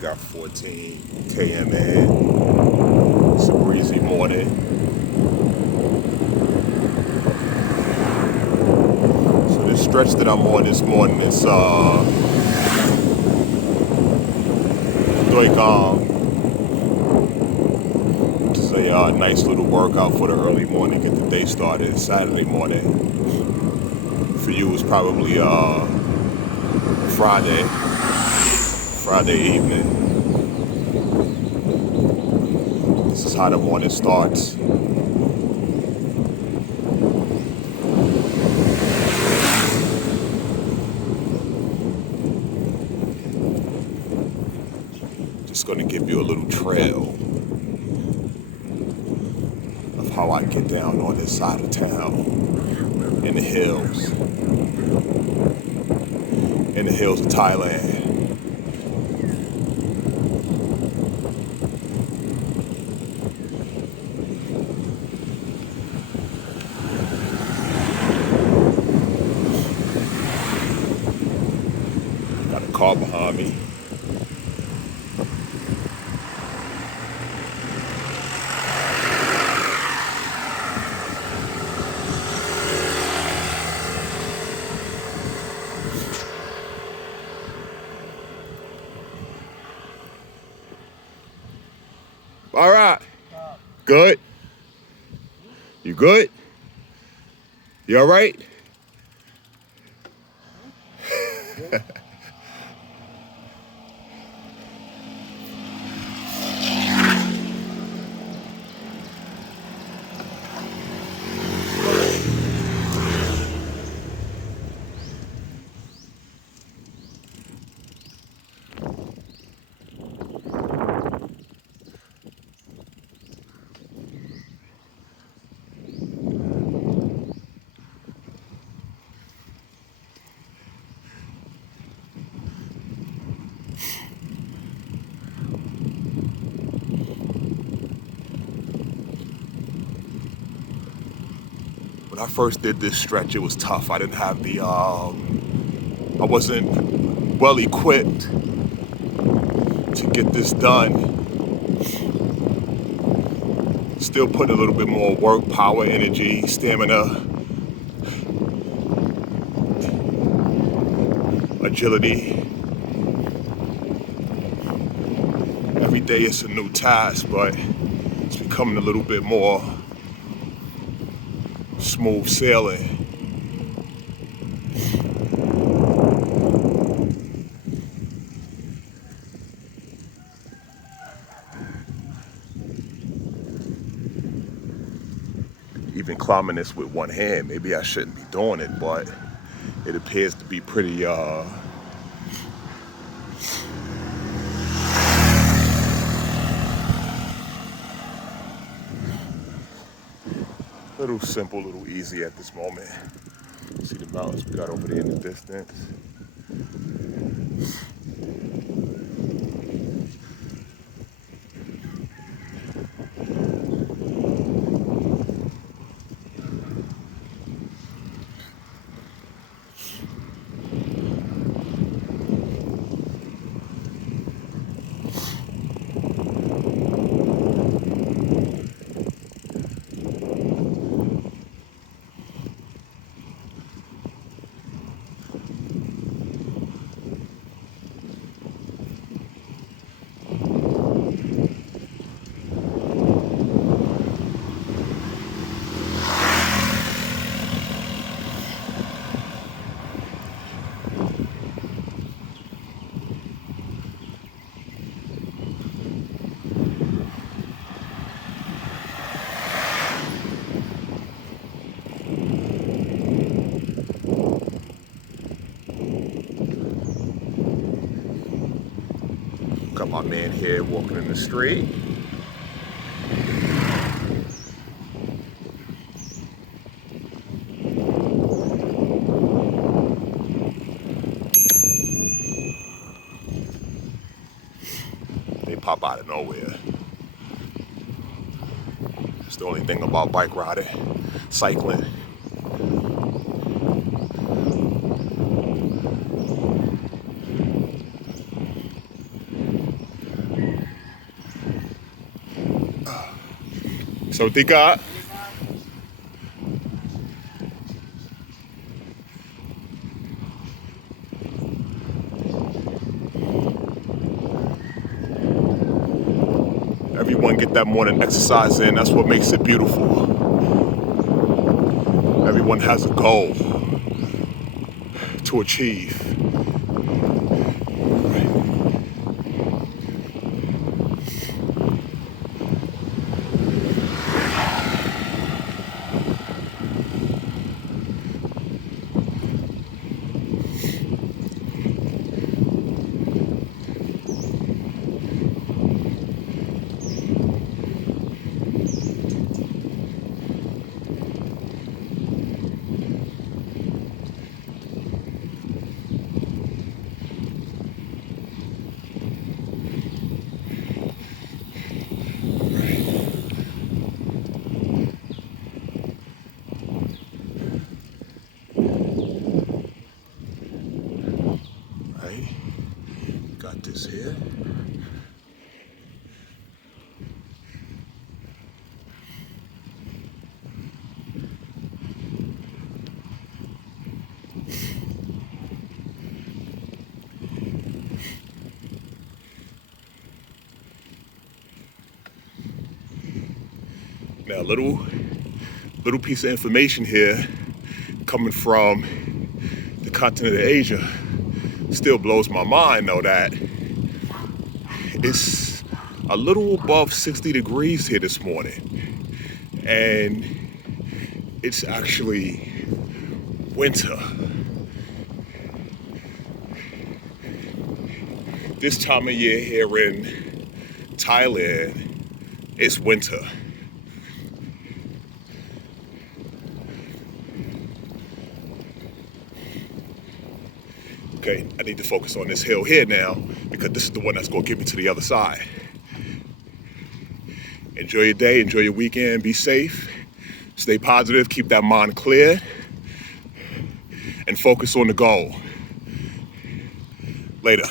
got 14 km in. It's a breezy morning. So this stretch that I'm on this morning is like just a nice little workout for the early morning, get the day started Saturday morning. For you it's probably Friday evening. This is how the morning starts. Just gonna give you a little trail of how I get down on this side of town in the hills of Thailand. Got a car behind me. All right. Good? You good? You all right? When I first did this stretch, it was tough. I didn't have I wasn't well equipped to get this done. Still putting a little bit more work, power, energy, stamina, agility. Every day it's a new task, but it's becoming a little bit more smooth sailing. Even climbing this with one hand, maybe I shouldn't be doing it, but it appears to be pretty little simple, little easy at this moment. See the mountains we got over there in the distance. Got my man here walking in the street. They pop out of nowhere. It's the only thing about bike riding, cycling. Sawadee ka. Everyone get that morning exercise in. That's what makes it beautiful. Everyone has a goal to achieve. Right, got this here. Now, little piece of information here coming from the continent of Asia. Still blows my mind though that it's a little above 60 degrees here this morning, and it's actually winter. This time of year here in Thailand, it's winter. Okay, I need to focus on this hill here now because this is the one that's gonna get me to the other side. Enjoy your day, enjoy your weekend, be safe, stay positive, keep that mind clear, and focus on the goal. Later.